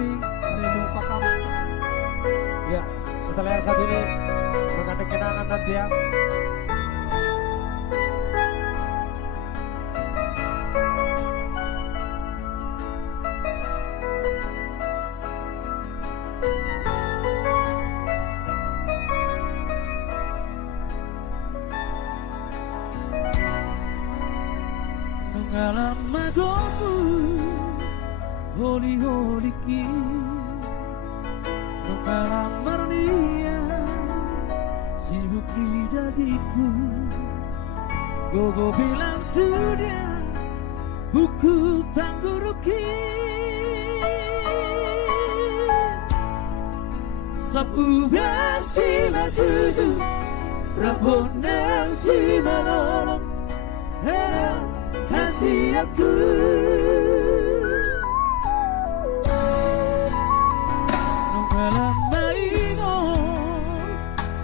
Bibi, rindu pakam. Ya, setelah yang satu ini mengandung kenangan nanti ya. Mengalam magomu, holi-holi ki, mengalam marnia, sibuk di dagiku. Gogo bilang sudah, buku tangguruki. Sapu basi majuju, rambunan si manolong, kasih aku. Nungalam maingo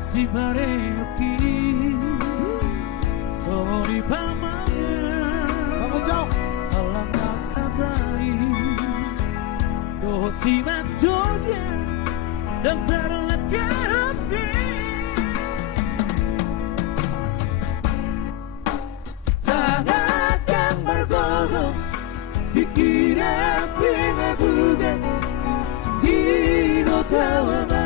si bareoki, sorry pamangan Bangun jauh. alang katai dohot si majoja dan terlekati. Pikiran prima buga Hino tawama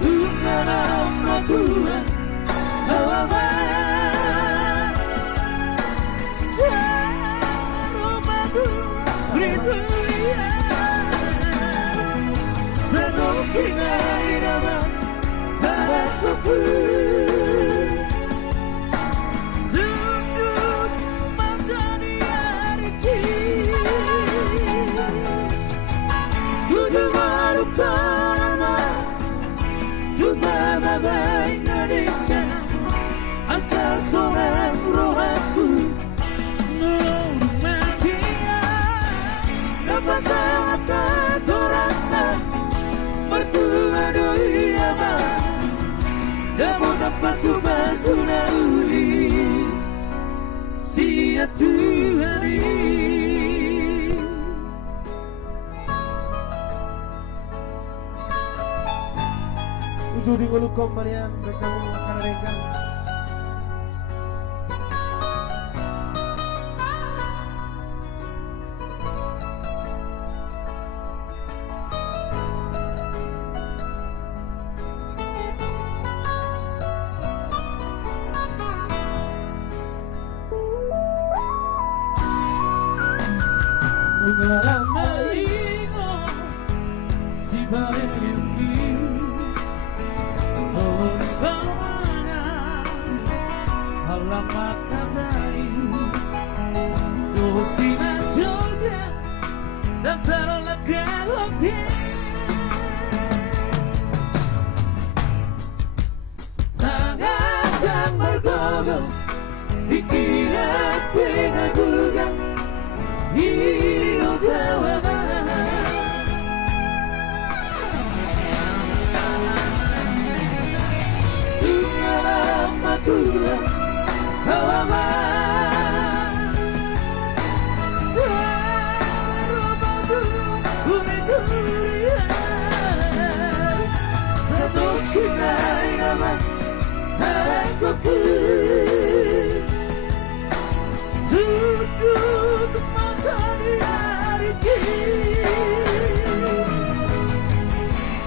Ungaram matua Hawama Sarumatu Rinduya Sanokina irama Harakuku baik nadika asal seorang rohaku nurma dia dapat sangat terasa mertua doi ama dapat dapat subah sunauli sia Tuhari. Ujung di nguluk kembalian mereka akan renggang. Mengalam maingo si bareoki halang makatai dosi majoja dan terlekati. Tangan yang bergoyang pikiran pengen bugang hidup selama Tuhan Hawama Sarumatu Unituria Satu kita irama Harakuku Sudut matahari hariki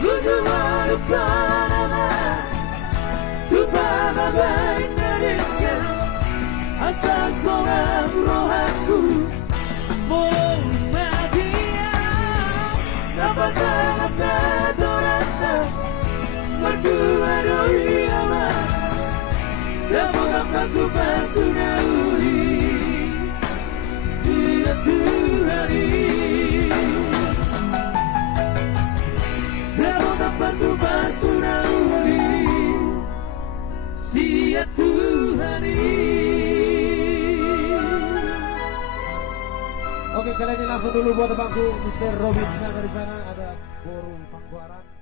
Tujuan karama Tuhan baik nadika asal seorang rohaku Mula dia dapat sangat terasa mertua doi ama dapat dapat subah sunauli sia Tuhari dapat dapat subah sunauli sia Tuhari. Oke, kali ini langsung dulu buat abangku Mr. Robin dari sana ada Borum Pangkuaran.